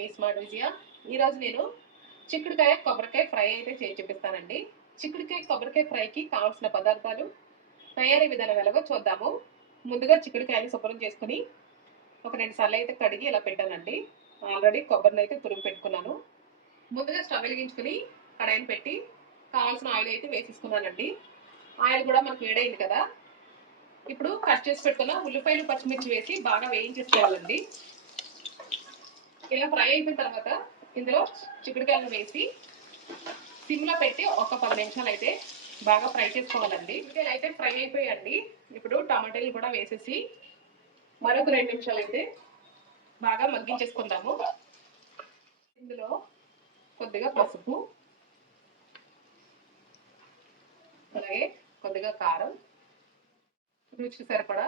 మీ smart విజయ. ఈరోజు నేను చిక్కుడుకాయ కొబ్బరికాయ ఫ్రై అయితే చేసి చూపిస్తానండి. చిక్కుడుకాయ కొబ్బరికాయ ఫ్రైకి కావాల్సిన పదార్థాలు, తయారీ విధానం ఎలాగో చూద్దాము. ముందుగా చిక్కుడుకాయని శుభ్రం చేసుకుని ఒక 2 సార్లు అయితే కడిగి ఇలా పెట్టానండి. ఆల్రెడీ కొబ్బరిని అయితే తురుము పెట్టుకున్నాను. ముందుగా స్టవ్ వెలిగించుకుని కడాయిని పెట్టి కావాల్సిన ఆయిల్ అయితే వేసేసుకున్నానండి. ఆయిల్ కూడా మనకు వేడైంది కదా. ఇప్పుడు కట్ చేసి పెట్టుకున్న ఉల్లిపాయలు, పచ్చిమిర్చి వేసి బాగా వేయించేసుకోవాలండి. ఇలా ఫ్రై అయిపోయిన తర్వాత ఇందులో చిక్కుడుకాయలను వేసి సిమ్లో పెట్టి ఒక 10 నిమిషాలు అయితే బాగా ఫ్రై చేసుకోవాలండి. చిక్కుడుకాయలు అయితే ఫ్రై అయిపోయాయండి. ఇప్పుడు టమాటాలు కూడా వేసేసి మరొక 2 నిమిషాలు అయితే బాగా మగ్గించేసుకుందాము. ఇందులో కొద్దిగా పసుపు, అలాగే కొద్దిగా కారం, రుచికి సరిపడా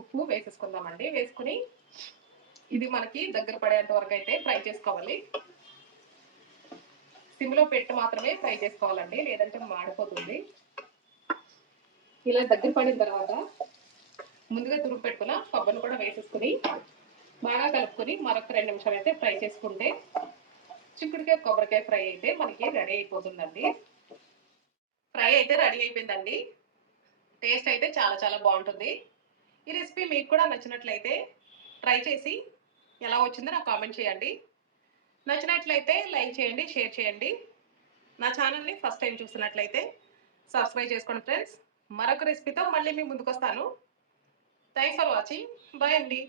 ఉప్పు వేసేసుకుందామండి. వేసుకుని ఇది మనకి దగ్గర పడేంత వరకు అయితే ఫ్రై చేసుకోవాలి. సిమ్లో పెట్టి మాత్రమే ఫ్రై చేసుకోవాలండి, లేదంటే మాడిపోతుంది. ఇలా దగ్గర పడిన తర్వాత ముందుగా తురుము పెట్టుకున్న కొబ్బరిని కూడా వేసేసుకుని బాగా కలుపుకొని మరొక 2 నిమిషాలు అయితే ఫ్రై చేసుకుంటే చిక్కుడుకాయ కొబ్బరికాయ ఫ్రై అయితే మనకి రెడీ అయిపోతుందండి. ఫ్రై అయితే రెడీ అయిపోయిందండి. టేస్ట్ అయితే చాలా చాలా బాగుంటుంది. ఈ రెసిపీ మీకు కూడా నచ్చినట్లయితే ట్రై చేసి ఎలా వచ్చిందో నాకు కామెంట్ చేయండి. నచ్చినట్లయితే లైక్ చేయండి, షేర్ చేయండి. నా ఛానల్ని ఫస్ట్ టైం చూస్తున్నట్లయితే సబ్స్క్రైబ్ చేసుకోండి ఫ్రెండ్స్. మరొక రెసిపీతో మళ్ళీ మీ ముందుకు వస్తాను. Thanks for watching. బాయ్ అండి.